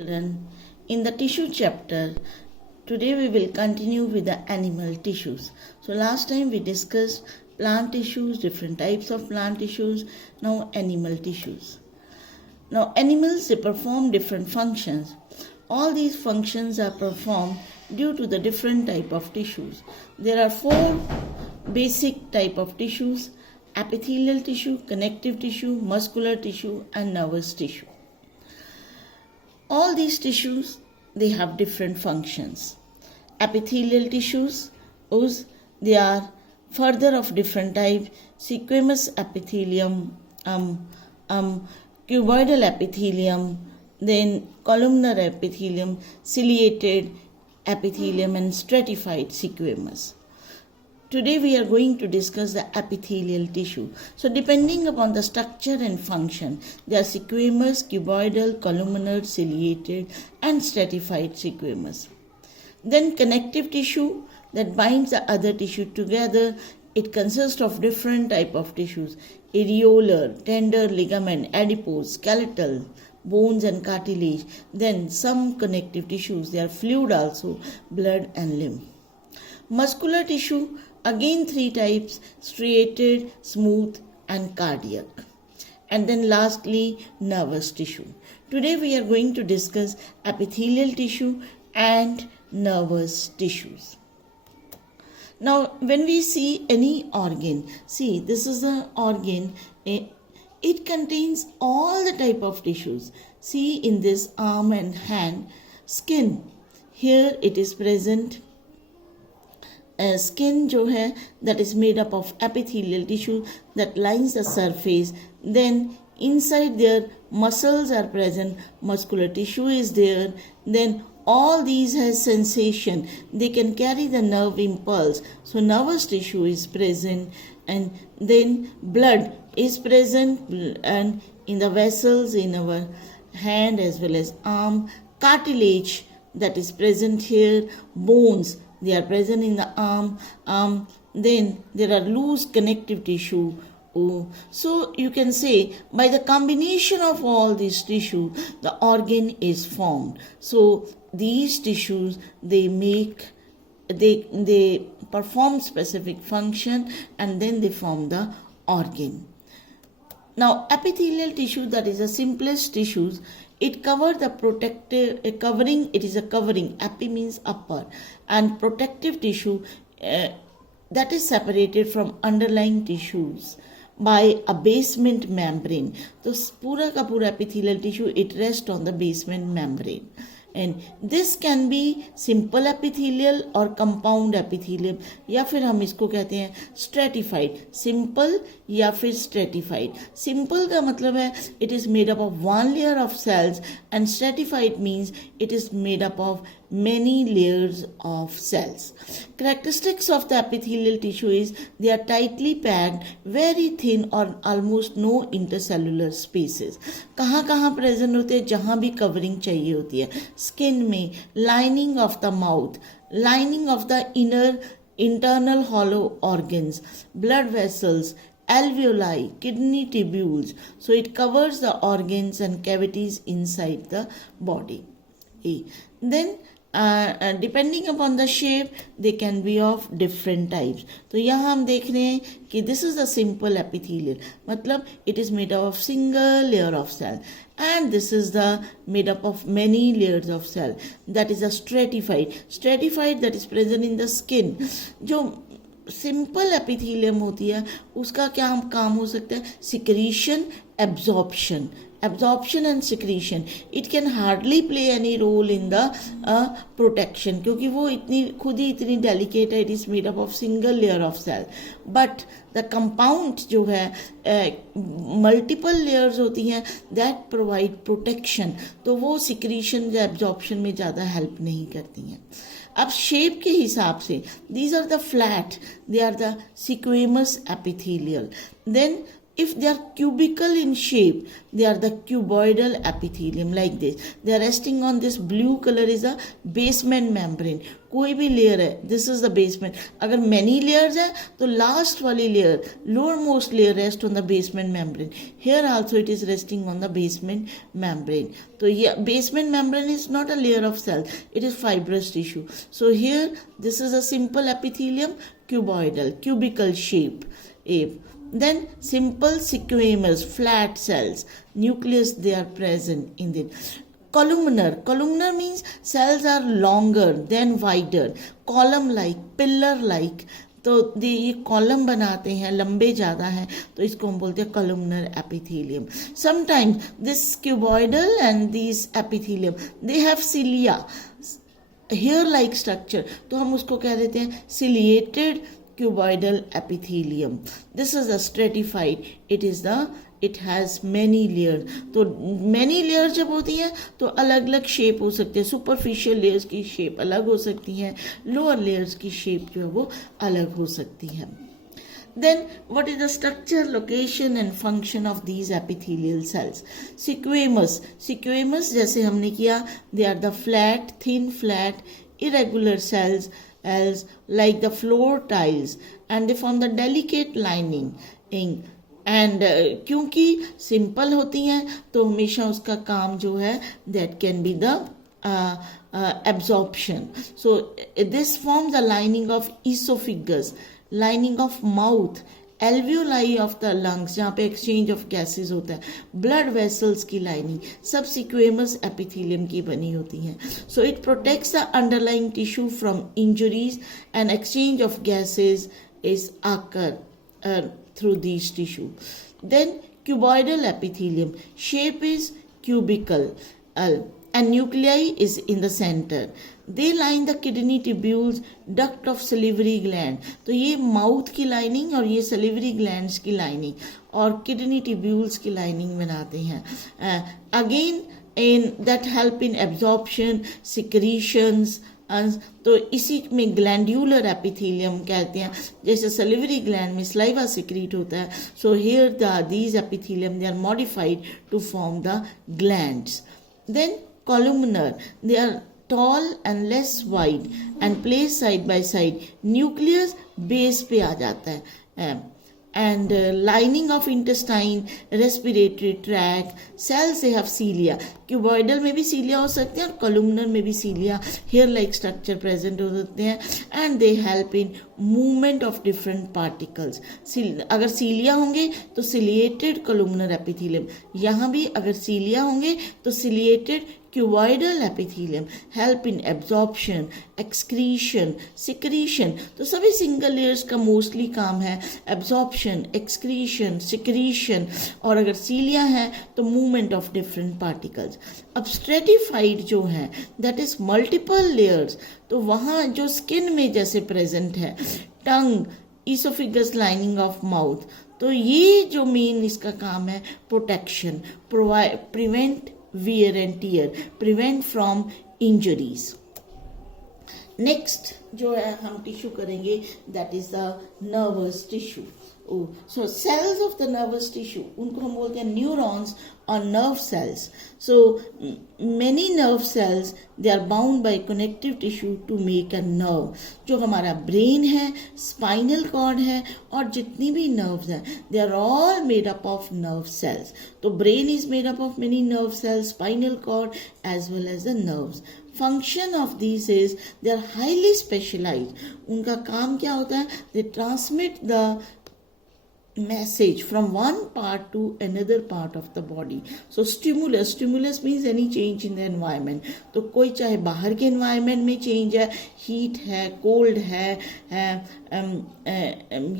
Children, in the tissue chapter, today we will continue with the animal tissues. So last time we discussed plant tissues, different types of plant tissues, now animal tissues. Now animals, they perform different functions. All these functions are performed due to the different type of tissues. There are four basic type of tissues: epithelial tissue, connective tissue, muscular tissue and nervous tissue. All these tissues, they have different functions. Epithelial tissues, they are further of different type: squamous epithelium, cuboidal epithelium, then columnar epithelium, ciliated epithelium and stratified squamous. Today we are going to discuss the epithelial tissue. So depending upon the structure and function, they are squamous, cuboidal, columnar, ciliated and stratified squamous. Then connective tissue, that binds the other tissue together. It consists of different type of tissues: areolar, tender, ligament, adipose, skeletal, bones and cartilage. Then some connective tissues, they are fluid also, blood and lymph. Muscular tissue, again three types: striated, smooth and cardiac. And then lastly, nervous tissue. Today we are going to discuss epithelial tissue and nervous tissues. Now when we see any organ, see this is the organ, it contains all the type of tissues. See in this arm and hand, skin, here it is present. Skin जो है, that is made up of epithelial tissue that lines the surface. Then inside there muscles are present, muscular tissue is there. Then all these has sensation, they can carry the nerve impulse, so nervous tissue is present. And then blood is present and in the vessels in our hand as well as arm. Cartilage, that is present here. Bones, they are present in the arm. Then there are loose connective tissue. So you can say by the combination of all these tissue, the organ is formed. So these tissues, they perform specific function and then they form the organ. Now epithelial tissue, that is the simplest tissues. It covers the protective covering. It is a covering. Epi means upper, and protective tissue that is separated from underlying tissues by a basement membrane. So पूरा का पूरा epithelial tissue, it rests on the basement membrane. And this can be simple epithelial or compound epithelium, या फिर हम इसको कहते हैं stratified. Simple या फिर stratified. Simple का मतलब है it is made up of one layer of cells, and stratified means it is made up of many layers of cells. Characteristics of the epithelial tissue is they are tightly packed, very thin or almost no intercellular spaces. कहाँ कहाँ present होते हैं? जहाँ भी covering चाहिए होती है. Skin में, lining of the mouth, lining of the internal hollow organs, blood vessels, alveoli, kidney tubules. So it covers the organs and cavities inside the body. Then depending upon the shape, they can be of different types. तो यहाँ हम देख रहे हैं कि this is a simple epithelial, मतलब it is made up of single layer of cell, and this is the made up of many layers of cell, that is a stratified that is present in the skin. जो simple epithelium होती है उसका क्या काम हो सकता है? Secretion, absorption and secretion. It can hardly play any role in the protection, क्योंकि वो इतनी खुद ही इतनी delicate है. It is made up of single layer of cell. But the compound जो है multiple layers होती हैं, that provide protection. तो वो secretion या absorption में ज़्यादा help नहीं करती हैं. अब शेप के हिसाब से these are the flat, they are the squamous epithelial. Then if they are cubical in shape, they are the cuboidal epithelium like this. They are resting on this blue color is a basement membrane. कोई भी layer है, this is the basement. अगर many layers है तो last वाली layer, lower most layer rest on the basement membrane. Here also it is resting on the basement membrane. तो ये basement membrane is not a layer of cell, it is fibrous tissue. So here this is a simple epithelium, cuboidal, cubical shape. Then simple squamous flat cells, nucleus, they are present in it. Columnar means cells are longer than wider, column like, pillar like. तो ये column बनाते हैं, लंबे ज़्यादा हैं, तो इसको हम बोलते हैं columnar epithelium. Sometimes this cuboidal and this epithelium they have cilia, hair like structure, तो हम उसको कह देते हैं ciliated cuboidal epithelium. This is a stratified. It has many layers. तो many layers जब होती हैं तो अलग अलग शेप हो सकते हैं. सुपरफिशियल लेयर्स की शेप अलग हो सकती हैं, लोअर लेयर्स की शेप जो है वो अलग हो सकती है. Then what is the structure, location and function of these epithelial cells? Squamous जैसे हमने किया, they are the thin flat irregular cells like the floor tiles, and they form the delicate lining. And क्योंकि simple होती हैं तो हमेशा उसका काम जो है that can be the absorption. So this forms the lining of esophagus, lining of mouth, alveoli of the lungs जहाँ पे exchange of gases होता है, blood vessels की lining, सब squamous epithelium की बनी होती हैं. So it protects the underlying tissue from injuries and exchange of gases is occur through these tissue. Then cuboidal epithelium, shape is cubical and nuclei is in the center. They line the kidney tubules, duct of salivary gland. तो ये mouth की lining और ये salivary glands की lining और kidney tubules की lining बनाते हैं. Again in that help in absorption, secretions. तो इसी में ग्लैंड्यूलर एपिथेलियम कहते हैं, जैसे सलिवरी ग्लैंड में स्लाइवा सिक्रीट होता है. So here these epithelium they are modified to form the glands. Then columnar, they are tall and less wide and placed side by side. Nucleus base पे आ जाता है. And lining of intestine, respiratory tract, cells they have cilia. Cuboidal में भी cilia हो सकते हैं और columnar में भी cilia, hair like structure present हो सकते हैं, and they help in movement of different particles. अगर cilia होंगे तो ciliated columnar epithelium, यहाँ भी अगर cilia होंगे तो ciliated cuboidal epithelium help in absorption, excretion, secretion. तो सभी सिंगल लेयर्स का मोस्टली काम है absorption, excretion, secretion, और अगर सीलिया है तो movement of different particles. अब stratified जो है that is multiple layers, तो वहाँ जो स्किन में जैसे प्रेजेंट है टंग, esophagus lining of mouth, तो ये जो मेन इसका काम है protection, prevent wear and tear, prevent from injuries. Next जो है हम टिश्यू करेंगे that is the nervous tissue. So cells of the nervous tissue, उनको हम बोलते हैं neurons or nerve cells. So many nerve cells they are bound by connective tissue to make a nerve. जो हमारा brain है, spinal cord है और जितनी भी nerves हैं, they are all made up of nerve cells. तो brain is made up of many nerve cells, spinal cord as well as the nerves. Function of these is they are highly specialized. उनका काम क्या होता है? They transmit the message from one part to another part of the body. So stimulus means any change in the environment. तो कोई चाहे बाहर के environment में change है, heat है, cold है,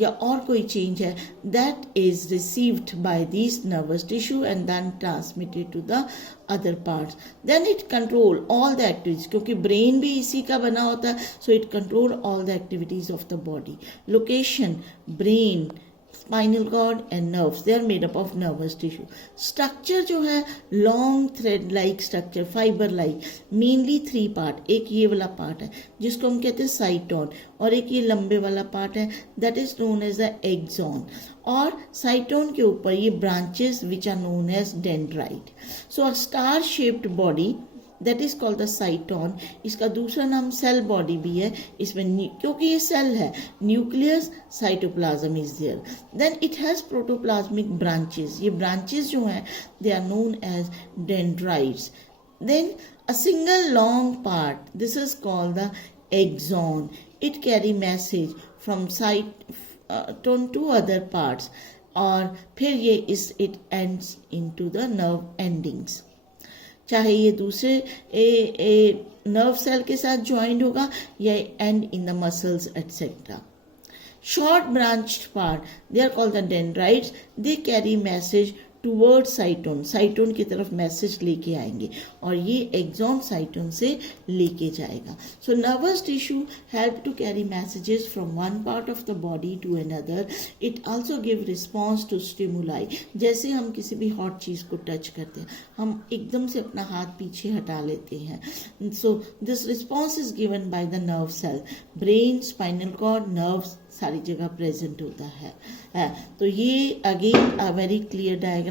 या और कोई change है, that is received by these nervous tissue and then transmitted to the other parts. Then it control all the activities, क्योंकि brain भी इसी का बना होता है, so it control all the activities of the body. Location, brain, spinal cord and nerves, they are made up of nervous tissue. Structure जो है long thread like structure, fibre like, mainly 3 part. एक ये वाला part है जिसको हम कहते हैं साइटोन, और एक ये लंबे वाला पार्ट है that is known as the axon. और साइटोन के ऊपर ये branches which are known as dendrite. So a star shaped body that is called the cyton. इसका दूसरा नाम सेल बॉडी भी है. इसमें क्योंकि ये सेल है, nucleus, cytoplasm is there. Then it has protoplasmic branches. ये ब्रांचेस जो हैं they are known as dendrites. Then a single long part, this is called the axon. It carry message from cyton to other parts, और फिर ये it ends into the nerve endings. चाहे ये दूसरे nerve cell के साथ joint होगा या end in the muscles etcetera. Short branched part, they are called the dendrites. They carry message toward cyton, cyton की तरफ मैसेज लेके आएंगे, और ये एक्सॉन साइटोन से लेके जाएगा. So nervous tissue help to carry messages from one part of the body to another. It also give response to stimuli. जैसे हम किसी भी हॉट चीज़ को टच करते हैं, हम एकदम से अपना हाथ पीछे हटा लेते हैं. So this response is given by the nerve cell. Brain, spinal cord, nerves सारी जगह प्रेजेंट होता है. तो ये again a very clear diagram.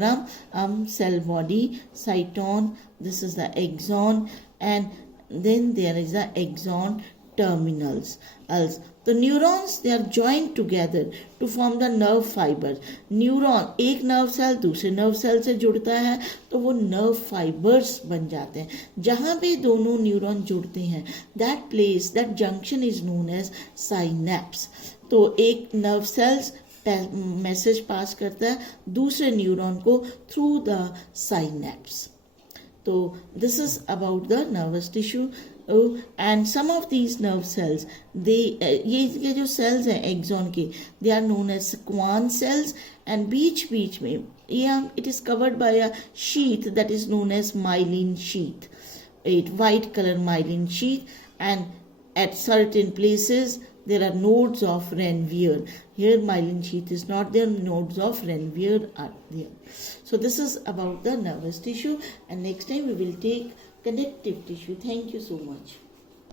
Cell body, cyton, this is the axon, and then there is the axon terminals. तो neurons they are joint together to form the nerve fibre. Neuron, एक nerve cell दूसरे nerve cell से जुड़ता है तो वो nerve fibres बन जाते हैं. जहाँ पे दोनों न्यूरॉन जुड़ते हैं, that place, that junction is known as synapse. तो एक नर्व सेल्स मैसेज पास करता है दूसरे न्यूरॉन को थ्रू द साइनेप्स. तो this is about the nervous tissue. And some of these nerve cells, ये जो सेल्स हैं एक्सॉन के, they are known as Schwann cells. And बीच बीच में it is covered by a sheath that is known as myelin sheath, a white color myelin sheath, and at certain places there are nodes of Ranvier. Here myelin sheath is not there, nodes of Ranvier are there. So this is about the nervous tissue, and next time we will take connective tissue. Thank you so much.